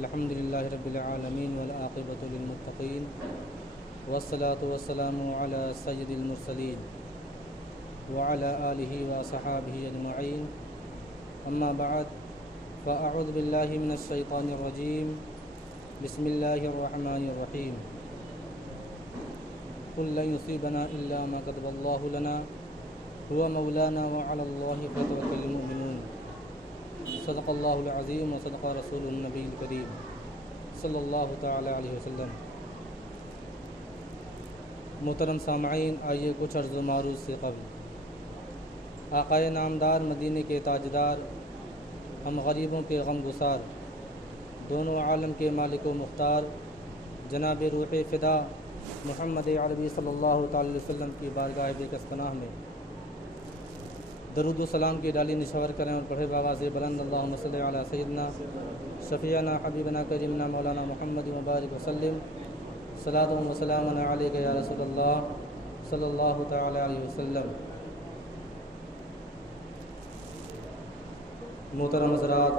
الحمد لله رب العالمين والعاقبة للمتقين والصلاة والسلام على سيد المرسلين وعلى آله وصحابه أجمعين أما بعد فأعوذ بالله من الشيطان الرجيم بسم الله الرحمن الرحيم قل لن يصيبنا إلا ما كتب الله لنا هو مولانا وعلى الله فليتوكل المؤمنون صدق اللہ العظیم و صدق رسول النبی الکریم صلی اللہ تعالی علیہ وسلم۔ محترم سامعین، آئیے کچھ عرض و معروض سے قبل آقائے نامدار، مدینے کے تاجدار، ہم غریبوں کے غم گسار، دونوں عالم کے مالک و مختار جناب روح فدا محمد عربی صلی اللہ تعالی علیہ وسلم کی بارگاہ بےکس پناہ میں درود و سلام کی ڈالی نشور کریں اور پڑھے باواز بلند اللہم صلی علی سیدنا شفیعنا حبیبنا کریمنا مولانا محمد مبارک وسلم صلاۃ و سلام علیک یا رسول اللہ صلی اللہ تعالی علیہ وسلم۔ محترم حضرات،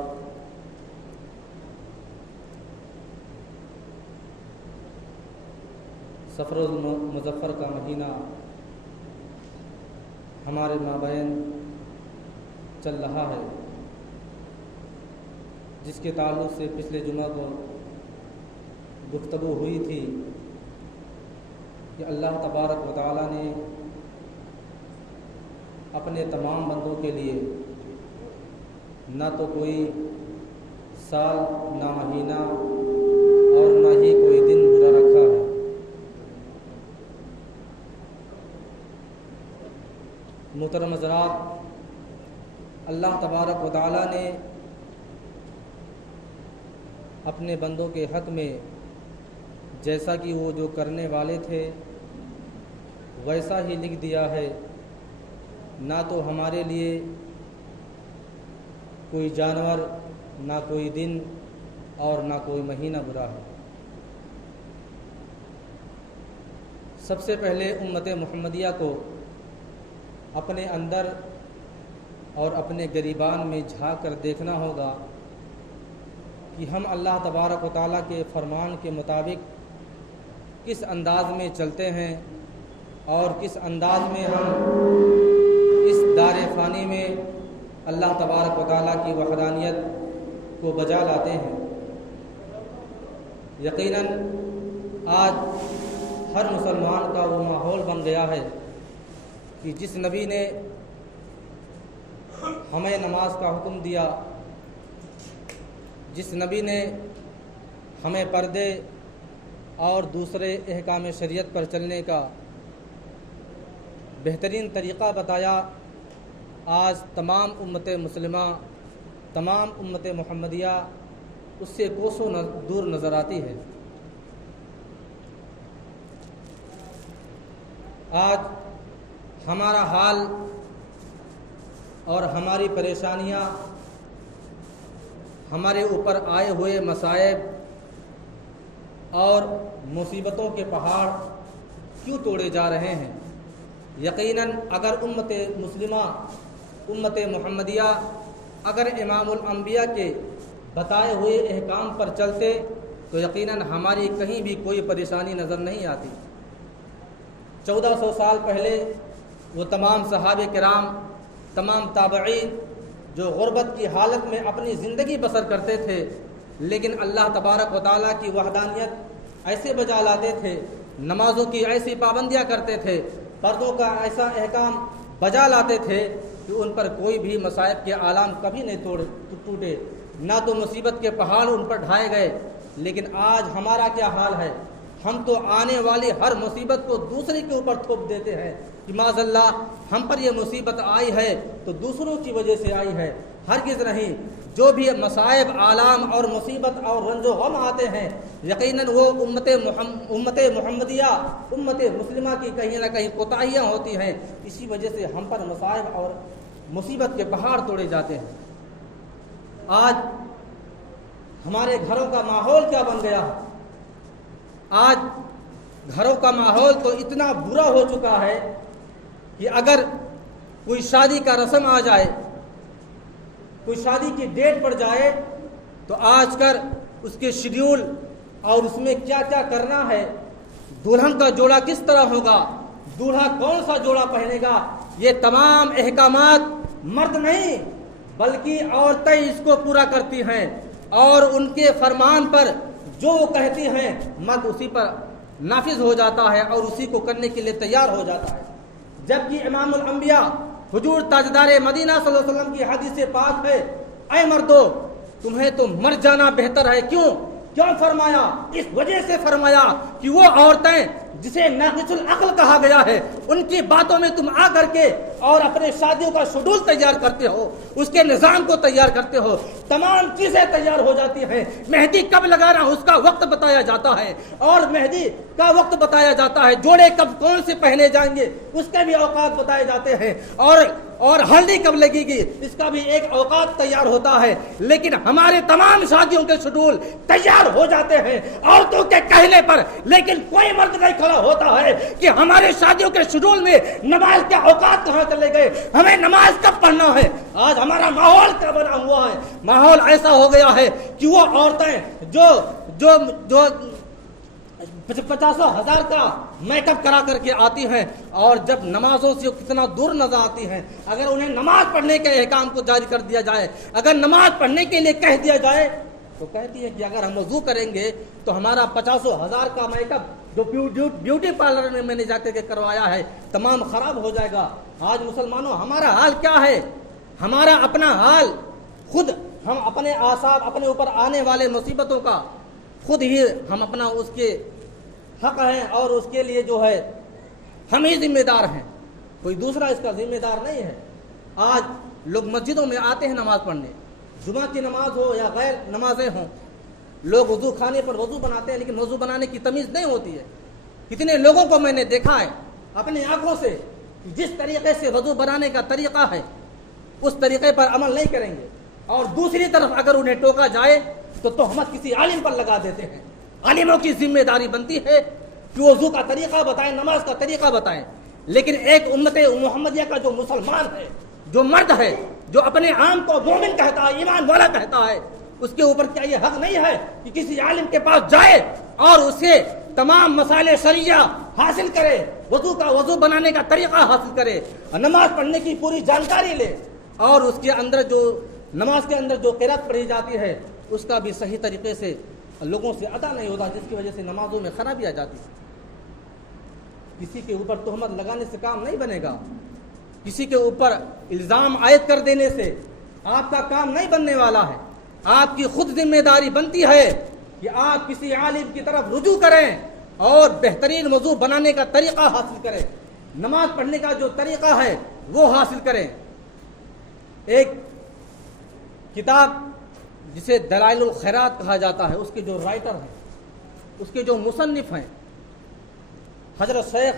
سفر المظفر کا مہینہ ہمارے مابین چل رہا ہے، جس کے تعلق سے پچھلے جمعہ کو گفتگو ہوئی تھی کہ اللہ تبارک و تعالیٰ نے اپنے تمام بندوں کے لیے نہ تو کوئی سال، نہ مہینہ اور نہ ہی کوئی دن برا رکھا ہے۔ محترم حضرات، اللہ تبارک و تعالیٰ نے اپنے بندوں کے حق میں جیسا کہ وہ جو کرنے والے تھے ویسا ہی لکھ دیا ہے۔ نہ تو ہمارے لیے کوئی جانور، نہ کوئی دن اور نہ کوئی مہینہ برا ہے۔ سب سے پہلے امت محمدیہ کو اپنے اندر اور اپنے گریبان میں جھانک کر دیکھنا ہوگا کہ ہم اللہ تبارک و تعالیٰ کے فرمان کے مطابق کس انداز میں چلتے ہیں اور کس انداز میں ہم اس دار فانی میں اللہ تبارک و تعالیٰ کی وحدانیت کو بجا لاتے ہیں۔ یقیناً آج ہر مسلمان کا وہ ماحول بن گیا ہے کہ جس نبی نے ہمیں نماز کا حکم دیا، جس نبی نے ہمیں پردے اور دوسرے احکام شریعت پر چلنے کا بہترین طریقہ بتایا، آج تمام امت مسلمہ، تمام امت محمدیہ اس سے کوسوں دور نظر آتی ہے۔ آج ہمارا حال اور ہماری پریشانیاں، ہمارے اوپر آئے ہوئے مصائب اور مصیبتوں کے پہاڑ کیوں توڑے جا رہے ہیں؟ یقیناً اگر امت مسلمہ، امت محمدیہ اگر امام الانبیاء کے بتائے ہوئے احکام پر چلتے تو یقیناً ہماری کہیں بھی کوئی پریشانی نظر نہیں آتی۔ 1400 سال پہلے وہ تمام صحابہ کرام، تمام تابعین جو غربت کی حالت میں اپنی زندگی بسر کرتے تھے، لیکن اللہ تبارک و تعالیٰ کی وحدانیت ایسے بجا لاتے تھے، نمازوں کی ایسی پابندیاں کرتے تھے، پردوں کا ایسا احکام بجا لاتے تھے کہ ان پر کوئی بھی مصائب کے عالم کبھی نہیں ٹوٹے، نہ تو مصیبت کے پہاڑ ان پر ڈھائے گئے۔ لیکن آج ہمارا کیا حال ہے؟ ہم تو آنے والی ہر مصیبت کو دوسرے کے اوپر تھوپ دیتے ہیں کہ معاذ اللہ ہم پر یہ مصیبت آئی ہے تو دوسروں کی وجہ سے آئی ہے۔ ہرگز نہیں، جو بھی مصائب، آلام اور مصیبت اور رنج و غم آتے ہیں یقیناً وہ امت محمدیہ، امت مسلمہ کی کہیں نہ کہیں کوتاہیاں ہوتی ہیں، اسی وجہ سے ہم پر مصائب اور مصیبت کے پہاڑ توڑے جاتے ہیں۔ آج ہمارے گھروں کا ماحول کیا بن گیا؟ آج گھروں کا ماحول تو اتنا برا ہو چکا ہے کہ اگر کوئی شادی کا رسم آ جائے، کوئی شادی کی ڈیٹ پڑ جائے تو آج کل اس کے شیڈیول اور اس میں کیا کیا کرنا ہے، دلہن کا جوڑا کس طرح ہوگا، دولہا کون سا جوڑا پہنے گا، یہ تمام احکامات مرد نہیں بلکہ عورتیں اس کو پورا کرتی ہیں، اور ان کے فرمان پر جو وہ کہتی ہیں مرد اسی پر نافذ ہو جاتا ہے اور اسی کو کرنے کے لیے تیار ہو جاتا ہے۔ جبکہ امام الانبیاء حضور تاجدار مدینہ صلی اللہ علیہ وسلم کی حدیث پاک ہے، اے مردو تمہیں تو مر جانا بہتر ہے۔ کیوں فرمایا؟ اس وجہ سے فرمایا کہ وہ عورتیں جسے ناقص العقل کہا گیا ہے، ان کی باتوں میں تم آ کر کے اور اپنے شادیوں کا شیڈول تیار کرتے ہو، اس کے نظام کو تیار کرتے ہو، تمام چیزیں تیار ہو جاتی ہیں، مہندی کب لگانا اس کا وقت بتایا جاتا ہے، اور مہندی کا وقت بتایا جاتا ہے، جوڑے کب کون سے پہنے جائیں گے اس کے بھی اوقات بتائے جاتے ہیں، اور ہلدی کب لگے گی اس کا بھی ایک اوقات تیار ہوتا ہے۔ لیکن ہمارے تمام شادیوں کے شیڈول تیار ہو جاتے ہیں عورتوں کے کہنے پر، لیکن کوئی مرد نہیں کھڑا ہوتا ہے کہ ہمارے شادیوں کے شیڈول میں نماز کے اوقات کہاں چلے گئے، ہمیں نماز کب پڑھنا ہے۔ آج ہمارا ماحول کیا بنا ہوا ہے، ماحول ایسا ہو گیا ہے کہ وہ عورتیں جو 50,000 کا میک اپ کرا کر کے آتی ہیں، اور جب نمازوں سے کتنا دور نظر آتی ہیں۔ اگر انہیں نماز پڑھنے کے احکام کو جاری کر دیا جائے، اگر نماز پڑھنے کے لیے کہہ دیا جائے تو کہتی ہے کہ اگر ہم وضو کریں گے تو ہمارا 50,000 کا میک اپ جو بیوٹی پارلر میں میں نے جا کے کروایا ہے تمام خراب ہو جائے گا۔ آج مسلمانوں ہمارا حال کیا ہے؟ ہمارا اپنا حال خود ہم اپنے اعصاب، اپنے اوپر آنے والے مصیبتوں کا خود ہی ہم اپنا اس کے حق ہیں، اور اس کے لیے جو ہے ہم ہی ذمہ دار ہیں، کوئی دوسرا اس کا ذمہ دار نہیں ہے۔ آج لوگ مسجدوں میں آتے ہیں نماز پڑھنے، جمعہ کی نماز ہو یا غیر نمازیں ہوں، لوگ وضو خانے پر وضو بناتے ہیں، لیکن وضو بنانے کی تمیز نہیں ہوتی ہے۔ کتنے لوگوں کو میں نے دیکھا ہے اپنی آنکھوں سے، جس طریقے سے وضو بنانے کا طریقہ ہے اس طریقے پر عمل نہیں کریں گے، اور دوسری طرف اگر انہیں ٹوکا جائے تو تہمت کسی عالم پر لگا دیتے ہیں۔ عالموں کی ذمہ داری بنتی ہے کہ وضو کا طریقہ بتائیں، نماز کا طریقہ بتائیں، لیکن ایک امت محمدیہ کا جو مسلمان ہے، جو مرد ہے، جو اپنے عام کو مومن کہتا ہے، ایمان والا کہتا ہے، اس کے اوپر کیا یہ حق نہیں ہے کہ کسی عالم کے پاس جائے اور اسے تمام مسائل شرعیہ حاصل کرے، وضو بنانے کا طریقہ حاصل کرے، نماز پڑھنے کی پوری جانکاری لے، اور اس کے اندر جو نماز کے اندر جو قرات پڑھی جاتی ہے اس کا بھی صحیح طریقے سے لوگوں سے ادا نہیں ہوتا، جس کی وجہ سے نمازوں میں خرابی آ جاتی ہے۔ کسی کے اوپر تہمت لگانے سے کام نہیں بنے گا، کسی کے اوپر الزام عائد کر دینے سے آپ کا کام نہیں بننے والا ہے۔ آپ کی خود ذمہ داری بنتی ہے کہ آپ کسی عالم کی طرف رجوع کریں اور بہترین وضو بنانے کا طریقہ حاصل کریں، نماز پڑھنے کا جو طریقہ ہے وہ حاصل کریں۔ ایک کتاب جسے دلائل الخیرات کہا جاتا ہے، اس کے جو رائٹر ہیں، اس کے جو مصنف ہیں حضرت شیخ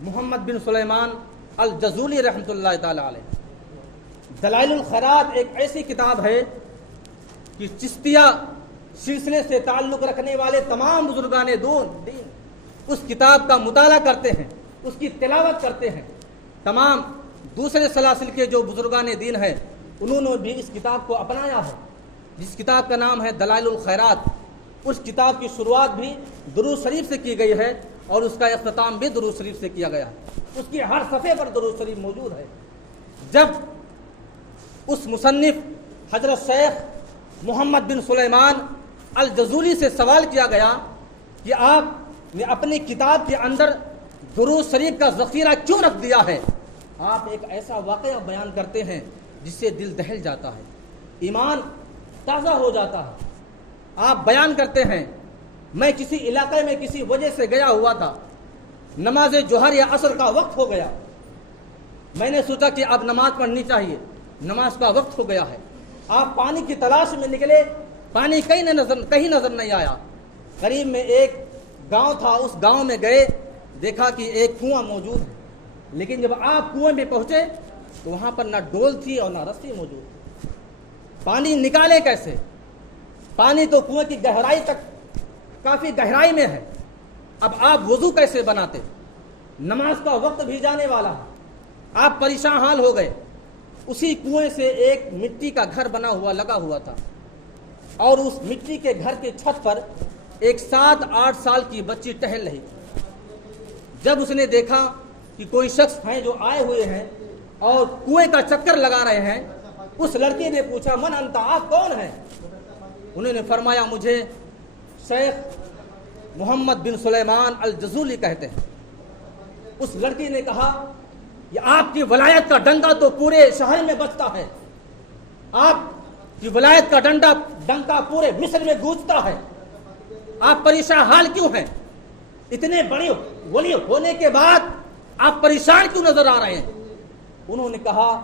محمد بن سلیمان الجزولی رحمۃ اللہ تعالی علیہ۔ دلائل الخیرات ایک ایسی کتاب ہے کہ چشتیہ سلسلے سے تعلق رکھنے والے تمام بزرگان دین اس کتاب کا مطالعہ کرتے ہیں، اس کی تلاوت کرتے ہیں۔ تمام دوسرے سلاسل کے جو بزرگان دین ہیں انہوں نے بھی اس کتاب کو اپنایا ہے، جس کتاب کا نام ہے دلائل الخیرات۔ اس کتاب کی شروعات بھی درود شریف سے کی گئی ہے اور اس کا اختتام بھی درود شریف سے کیا گیا ہے، اس کی ہر صفحے پر درود شریف موجود ہے۔ جب اس مصنف حضرت شیخ محمد بن سلیمان الجزولی سے سوال کیا گیا کہ آپ نے اپنی کتاب کے اندر درود شریف کا ذخیرہ کیوں رکھ دیا ہے، آپ ایک ایسا واقعہ بیان کرتے ہیں جس سے دل دہل جاتا ہے، ایمان تازہ ہو جاتا ہے۔ آپ بیان کرتے ہیں، میں کسی علاقے میں کسی وجہ سے گیا ہوا تھا، نماز جوہر یا عصر کا وقت ہو گیا، میں نے سوچا کہ اب نماز پڑھنی چاہیے، نماز کا وقت ہو گیا ہے۔ آپ پانی کی تلاش میں نکلے، پانی کہیں نظر نہیں آیا۔ قریب میں ایک گاؤں تھا، اس گاؤں میں گئے، دیکھا کہ ایک کنواں موجود ہے، لیکن جب آپ کنویں میں پہنچے تو وہاں پر نہ ڈول تھی اور نہ رسی موجود تھی۔ پانی نکالے کیسے؟ پانی تو کنویں کی گہرائی تک کافی گہرائی میں ہے، اب آپ وضو کیسے بناتے؟ نماز کا وقت بھی جانے والا ہے، آپ پریشان حال ہو گئے۔ اسی کنویں سے ایک مٹی کا گھر بنا ہوا لگا ہوا تھا، اور اس مٹی کے گھر کے چھت پر ایک 7-8 سال کی بچی ٹہل رہی تھی۔ جب اس نے دیکھا کہ کوئی شخص ہیں جو آئے ہوئے ہیں اور کنویں کا چکر لگا رہے ہیں، اس لڑکی نے پوچھا من انت، آپ کون ہیں؟ انہوں نے فرمایا مجھے شیخ محمد بن سلیمان الجزولی کہتے ہیں۔ اس لڑکی نے کہا کہ آپ کی ولایت کا ڈنکا تو پورے شہر میں بجتا ہے، آپ کی ولایت کا ڈنکا پورے مصر میں گونجتا ہے، آپ پریشان حال کیوں ہیں؟ اتنے بڑے ولی ہونے کے بعد آپ پریشان کیوں نظر آ رہے ہیں؟ انہوں نے کہا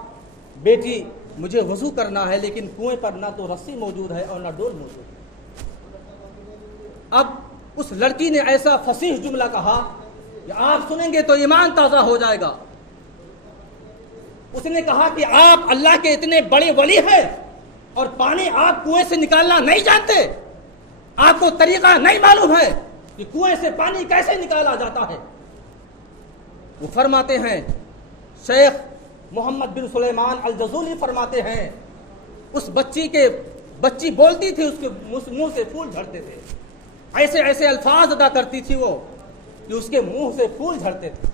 بیٹی مجھے وضو کرنا ہے، لیکن کنویں پر نہ تو رسی موجود ہے اور نہ ڈول موجود ہے۔ اب اس لڑکی نے ایسا فصیح جملہ کہا کہ آپ سنیں گے تو ایمان تازہ ہو جائے گا۔ اس نے کہا کہ آپ اللہ کے اتنے بڑے ولی ہیں اور پانی آپ کنویں سے نکالنا نہیں جانتے، آپ کو طریقہ نہیں معلوم ہے کہ کنویں سے پانی کیسے نکالا جاتا ہے۔ وہ فرماتے ہیں شیخ محمد بن سلیمان الجزولی فرماتے ہیں اس بچی بولتی تھی، اس کے منہ سے پھول جھڑتے تھے، ایسے ایسے الفاظ ادا کرتی تھی وہ کہ اس کے منہ سے پھول جھڑتے تھے۔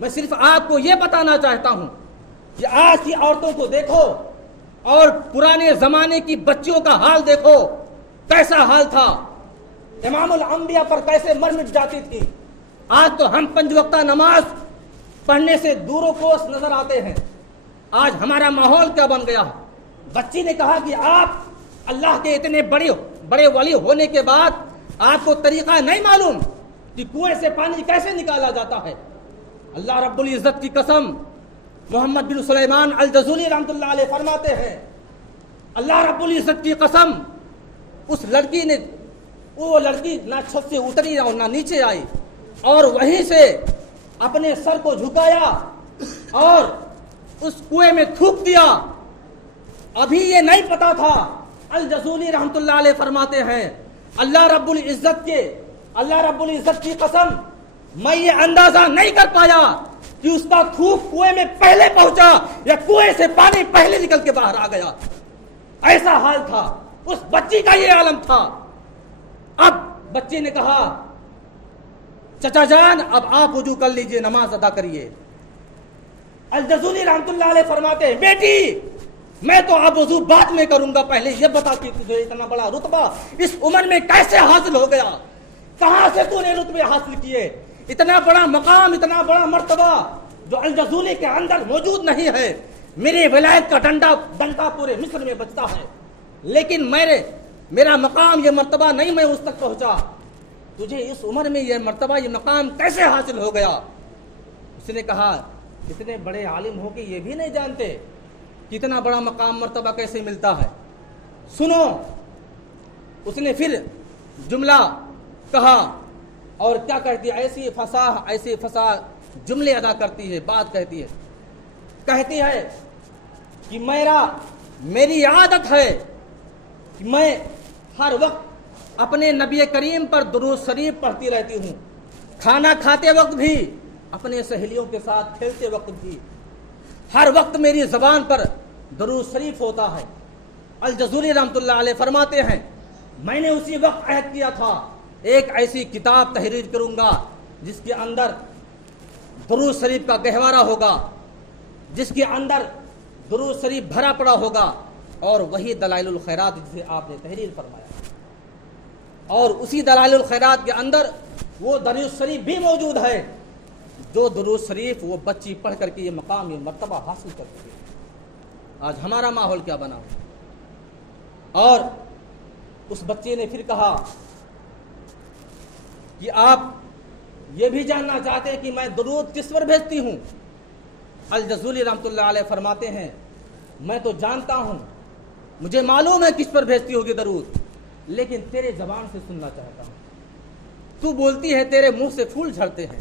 میں صرف آپ کو یہ بتانا چاہتا ہوں کہ آج کی عورتوں کو دیکھو اور پرانے زمانے کی بچیوں کا حال دیکھو، کیسا حال تھا، امام الانبیاء پر کیسے مر مٹ جاتی تھی۔ آج تو ہم 5 وقتہ نماز پڑھنے سے دور و کوس نظر آتے ہیں۔ آج ہمارا ماحول کیا بن گیا ہے؟ بچی نے کہا کہ آپ اللہ کے اتنے بڑے ولی ہونے کے بعد آپ کو طریقہ نہیں معلوم کہ کنویں سے پانی کیسے نکالا جاتا ہے۔ اللہ رب العزت کی قسم، محمد بن سلیمان الجزولی رحمۃ اللہ علیہ فرماتے ہیں اللہ رب العزت کی قسم، وہ لڑکی نہ چھت سے اتری اور نہ نیچے آئی، اور وہیں سے اپنے سر کو جھکایا اور اس کنویں میں تھوک دیا۔ ابھی یہ نہیں پتا تھا، الجزولی رحمۃ اللہ علیہ فرماتے ہیں اللہ رب العزت کی قسم میں یہ اندازہ نہیں کر پایا کہ اس کا تھوک کنویں میں پہلے پہنچا یا کنویں سے پانی پہلے نکل کے باہر آ گیا۔ ایسا حال تھا، اس بچی کا یہ عالم تھا۔ اب بچے نے کہا چچا جان اب آپ وضو کر لیجئے، نماز ادا کریے۔ الجزولی رحمۃ اللہ علیہ فرماتے ہیں بیٹی میں تو اب وضو بعد میں کروں گا، پہلے یہ بتا کہ تجھے اتنا بڑا رتبہ اس عمر میں کیسے حاصل ہو گیا، کہاں سے تو نے رتبے حاصل کیے، اتنا بڑا مقام، اتنا بڑا مرتبہ جو الجزولی کے اندر موجود نہیں ہے۔ میرے ولایت کا ڈنڈا پورے مصر میں بجتا ہے، لیکن میرا مقام، یہ مرتبہ نہیں میں اس تک پہنچا، تجھے اس عمر میں یہ مرتبہ، یہ مقام کیسے حاصل ہو گیا؟ اس نے کہا اتنے بڑے عالم ہو کے یہ بھی نہیں جانتے کہ اتنا بڑا مقام مرتبہ کیسے ملتا ہے۔ سنو، اس نے پھر جملہ کہا اور کیا کرتی ہے، ایسی فصاح جملے ادا کرتی ہے، بات کہتی ہے کہ میری عادت ہے کہ میں ہر وقت اپنے نبی کریم پر درود شریف پڑھتی رہتی ہوں، کھانا کھاتے وقت بھی، اپنے سہیلیوں کے ساتھ کھیلتے وقت بھی، ہر وقت میری زبان پر درود شریف ہوتا ہے۔ الجزولی رحمۃ اللہ علیہ فرماتے ہیں میں نے اسی وقت عہد کیا تھا ایک ایسی کتاب تحریر کروں گا جس کے اندر درود شریف کا گہوارہ ہوگا، جس کے اندر درود شریف بھرا پڑا ہوگا، اور وہی دلائل الخیرات جسے آپ نے تحریر فرمایا، اور اسی دلائل الخیرات کے اندر وہ درود شریف بھی موجود ہے جو درود شریف وہ بچی پڑھ کر کے یہ مقام، یہ مرتبہ حاصل کرتی ہے۔ آج ہمارا ماحول کیا بنا ہوا؟ اور اس بچے نے پھر کہا کہ آپ یہ بھی جاننا چاہتے ہیں کہ میں درود کس پر بھیجتی ہوں؟ الجزولی رحمۃ اللہ علیہ فرماتے ہیں میں تو جانتا ہوں، مجھے معلوم ہے کس پر بھیجتی ہوگی درود، لیکن تیرے زبان سے سننا چاہتا ہوں۔ تو بولتی ہے تیرے منہ سے پھول جھڑتے ہیں،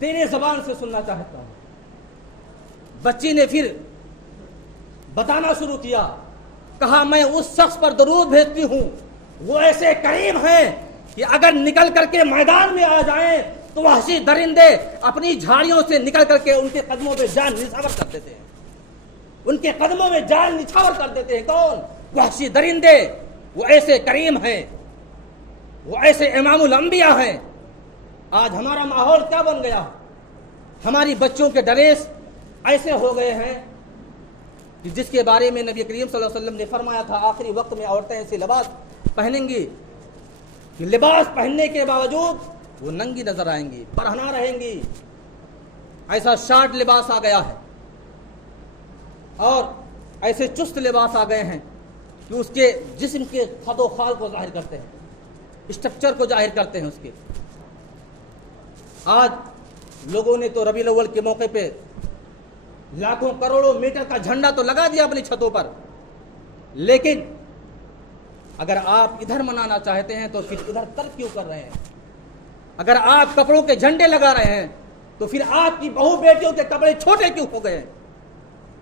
تیرے زبان سے سننا چاہتا ہوں۔ بچی نے پھر بتانا شروع کیا، کہا میں اس شخص پر درود بھیجتی ہوں، وہ ایسے کریم ہیں کہ اگر نکل کر کے میدان میں آ جائیں تو وحشی درندے اپنی جھاڑیوں سے نکل کر کے ان کے قدموں پہ جان نچھاور کر دیتے ہیں، ان کے قدموں میں جان نچھاور کر دیتے ہیں۔ کون؟ وحشی درندے، وہ ایسے کریم ہیں، وہ ایسے امام الانبیاء ہیں۔ آج ہمارا ماحول کیا بن گیا؟ ہماری بچوں کے ڈریس ایسے ہو گئے ہیں کہ جس کے بارے میں نبی کریم صلی اللہ علیہ وسلم نے فرمایا تھا آخری وقت میں عورتیں ایسے لباس پہنیں گی کہ لباس پہننے کے باوجود وہ ننگی نظر آئیں گی، برہنہ رہیں گی۔ ایسا شارٹ لباس آ گیا ہے اور ایسے چست لباس آ گئے ہیں کہ اس کے جسم کے خد و خال کو ظاہر کرتے ہیں، اسٹرکچر کو ظاہر کرتے ہیں اس کے۔ آج لوگوں نے تو ربیع الاول کے موقع پہ لاکھوں کروڑوں میٹر کا جھنڈا تو لگا دیا اپنی چھتوں پر، لیکن اگر آپ ادھر منانا چاہتے ہیں تو پھر ادھر ترک کیوں کر رہے ہیں؟ اگر آپ کپڑوں کے جھنڈے لگا رہے ہیں تو پھر آپ کی بہو بیٹیوں کے کپڑے چھوٹے کیوں ہو گئے؟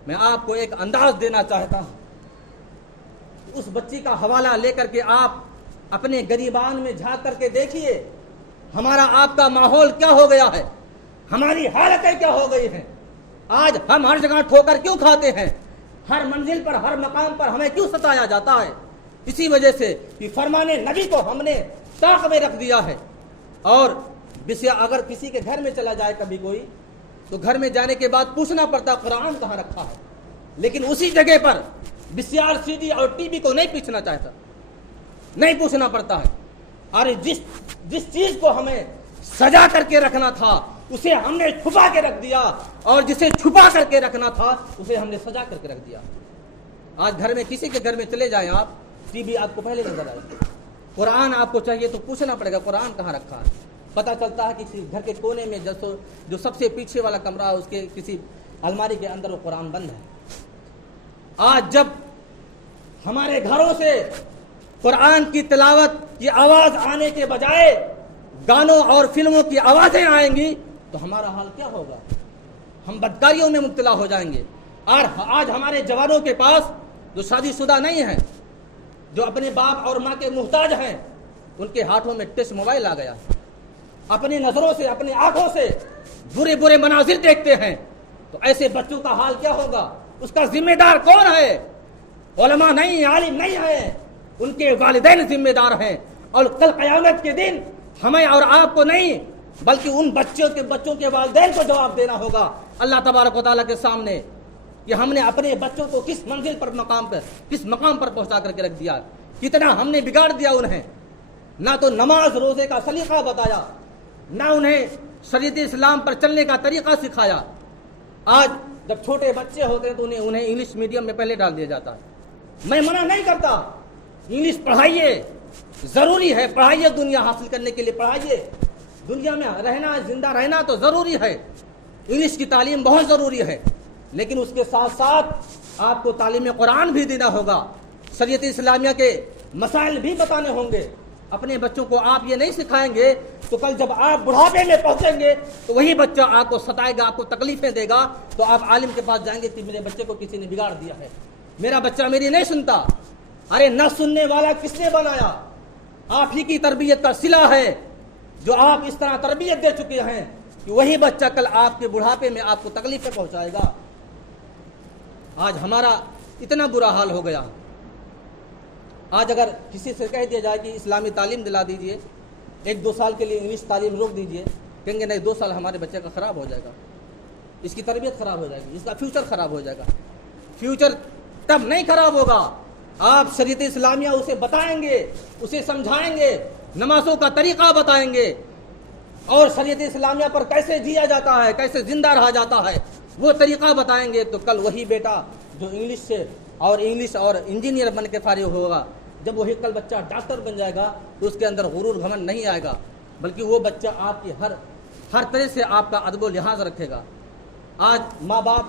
میں آپ کو ایک انداز دینا چاہتا ہوں، اس بچی کا حوالہ لے کر کے آپ اپنے گریبان میں جھانک کر کے دیکھیے ہمارا آپ کا ماحول کیا ہو گیا ہے، ہماری حالتیں کیا ہو گئی ہیں۔ آج ہم ہر جگہ ٹھوکر کیوں کھاتے ہیں؟ ہر منزل پر، ہر مقام پر ہمیں کیوں ستایا جاتا ہے؟ اسی وجہ سے کہ فرمان نبی کو ہم نے طاق میں رکھ دیا ہے۔ اور اگر کسی کے گھر میں چلا جائے کبھی کوئی تو گھر میں جانے کے بعد پوچھنا پڑتا قرآن کہاں رکھا ہے، لیکن اسی جگہ پر ویسیآر سی ڈی اور ٹی وی کو نہیں پوچھنا چاہتا، نہیں پوچھنا پڑتا ہے۔ اور جس چیز کو ہمیں سجا کر کے رکھنا تھا اسے ہم نے چھپا کے رکھ دیا، اور جسے چھپا کر کے رکھنا تھا اسے ہم نے سجا کر کے رکھ دیا۔ آج گھر میں کسی کے گھر میں چلے جائیں آپ، ٹی وی آپ کو پہلے نظر آئے گا، قرآن آپ کو چاہیے تو پوچھنا پڑے گا قرآن کہاں رکھا ہے۔ پتہ چلتا ہے کہ کسی گھر کے کونے میں جو سب سے پیچھے والا کمرہ ہے اس کے کسی الماری کے اندر وہ قرآن بند ہے۔ آج جب ہمارے گھروں سے قرآن کی تلاوت کی آواز آنے کے بجائے گانوں اور فلموں کی آوازیں آئیں گی تو ہمارا حال کیا ہوگا؟ ہم بدکاریوں میں مبتلا ہو جائیں گے۔ اور آج ہمارے جوانوں کے پاس جو شادی شدہ نہیں ہیں، جو اپنے باپ اور ماں کے محتاج ہیں، ان کے ہاتھوں میں ٹچ موبائل آ گیا، اپنی نظروں سے، اپنی آنکھوں سے برے برے مناظر دیکھتے ہیں۔ تو ایسے بچوں کا حال کیا ہوگا؟ اس کا ذمہ دار کون ہے؟ علماء نہیں، عالم نہیں ہے، ان کے والدین ذمہ دار ہیں۔ اور کل قیامت کے دن ہمیں اور آپ کو نہیں بلکہ ان بچوں کے والدین کو جواب دینا ہوگا اللہ تبارک و تعالیٰ کے سامنے کہ ہم نے اپنے بچوں کو کس منزل پر، کس مقام پر پہنچا کر کے رکھ دیا، کتنا ہم نے بگاڑ دیا انہیں۔ نہ تو نماز روزے کا سلیقہ بتایا، نہ انہیں شریعت اسلام پر چلنے کا طریقہ سکھایا۔ آج جب چھوٹے بچے ہوتے ہیں تو انہیں انگلش میڈیم میں پہلے ڈال دیا جاتا ہے۔ میں منع نہیں کرتا، انگلش پڑھائیے، ضروری ہے، پڑھائیے، دنیا حاصل کرنے کے لیے پڑھائیے، دنیا میں رہنا، زندہ رہنا تو ضروری ہے، انگلش کی تعلیم بہت ضروری ہے، لیکن اس کے ساتھ ساتھ آپ کو تعلیم قرآن بھی دینا ہوگا، شریعت اسلامیہ کے مسائل بھی بتانے ہوں گے۔ اپنے بچوں کو آپ یہ نہیں سکھائیں گے تو کل جب آپ بڑھاپے میں پہنچیں گے تو وہی بچہ آپ کو ستائے گا، آپ کو تکلیفیں دے گا، تو آپ عالم کے پاس جائیں گے کہ میرے بچے کو کسی نے بگاڑ دیا ہے، میرا بچہ میری نہیں سنتا۔ ارے نہ سننے والا کس نے بنایا؟ آپ ہی کی تربیت کا صلہ ہے، جو آپ اس طرح تربیت دے چکے ہیں کہ وہی بچہ کل آپ کے بڑھاپے میں آپ کو تکلیفیں پہنچائے گا۔ آج ہمارا اتنا برا حال ہو گیا، آج اگر کسی سے کہہ دیا جائے کہ اسلامی تعلیم دلا دیجئے، 1-2 سال کے لیے انگلش تعلیم روک دیجئے، کہیں گے نہیں 2 سال ہمارے بچے کا خراب ہو جائے گا، اس کی تربیت خراب ہو جائے گی، اس کا فیوچر خراب ہو جائے گا۔ فیوچر تب نہیں خراب ہوگا، آپ شریعت اسلامیہ اسے بتائیں گے، اسے سمجھائیں گے، نمازوں کا طریقہ بتائیں گے، اور شریعت اسلامیہ پر کیسے جیا جاتا ہے، کیسے زندہ رہا جاتا ہے وہ طریقہ بتائیں گے، تو کل وہی بیٹا جو انگلش اور انجینئر بن کے فارغ ہوگا، جب وہی کل بچہ ڈاکٹر بن جائے گا تو اس کے اندر غرور گھمنڈ نہیں آئے گا، بلکہ وہ بچہ آپ کی ہر طرح سے آپ کا ادب و لحاظ رکھے گا۔ آج ماں باپ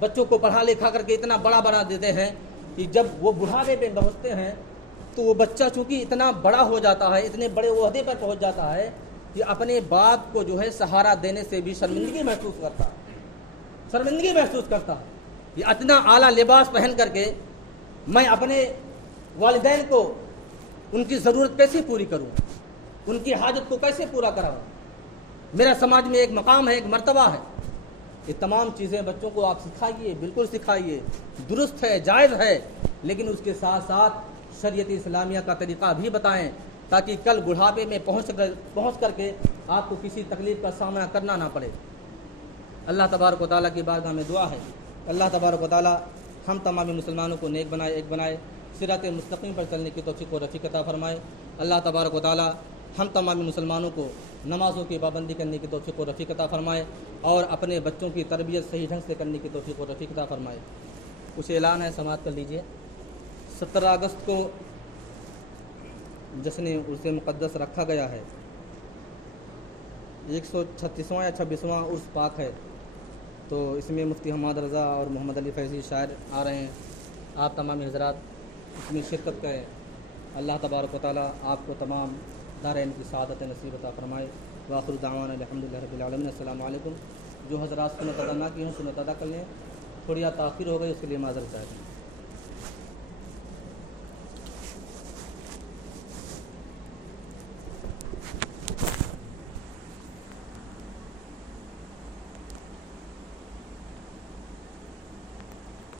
بچوں کو پڑھا لکھا کر کے اتنا بڑا بنا دیتے ہیں کہ جب وہ بڑھاپے پہ پہنچتے ہیں تو وہ بچہ چونکہ اتنا بڑا ہو جاتا ہے، اتنے بڑے عہدے پر پہنچ جاتا ہے کہ اپنے باپ کو جو ہے سہارا دینے سے بھی شرمندگی محسوس کرتا ہے، یہ اتنا اعلیٰ لباس پہن کر کے میں اپنے والدین کو ان کی ضرورت کیسے پوری کروں، ان کی حاجت کو کیسے پورا کراؤں، میرا سماج میں ایک مقام ہے، ایک مرتبہ ہے۔ یہ تمام چیزیں بچوں کو آپ سکھائیے، بالکل سکھائیے، درست ہے، جائز ہے، لیکن اس کے ساتھ ساتھ شریعت اسلامیہ کا طریقہ بھی بتائیں تاکہ کل بڑھاپے میں پہنچ کر کے آپ کو کسی تکلیف کا سامنا کرنا نہ پڑے۔ اللہ تبارک و تعالیٰ کی بارگاہ میں دعا ہے، اللہ تبارک و تعالیٰ ہم تمامی مسلمانوں کو نیک بنائے، ایک بنائے، صراط مستقیم پر چلنے کی توفیق و رفیق عطا فرمائے۔ اللہ تبارک و تعالیٰ ہم تمامی مسلمانوں کو نمازوں کی پابندی کرنے کی توفیق و رفیق عطا فرمائے اور اپنے بچوں کی تربیت صحیح ڈھنگ سے کرنے کی توفیق و رفیق عطا فرمائے۔ کچھ اعلان ہے، سماعت کر لیجئے۔ 17 اگست کو جشن عرس مقدس رکھا گیا ہے، 136واں یا 26واں عرس پاک ہے، تو اس میں مفتی حماد رضا اور محمد علی فیضی شاعر آ رہے ہیں، آپ تمام حضرات اس میں شرکت کریں۔ اللہ تبارک و تعالیٰ آپ کو تمام دارین کی سعادت نصیب عطا فرمائے۔ وآخر دعوانا الحمدللہ رب العالمین۔ السلام علیکم۔ جو حضرات سنت ادا نہ کی ہوں سنت ادا کر لیں، تھوڑی تاخیر ہو گئی اس کے لیے معذرت چاہتے ہیں۔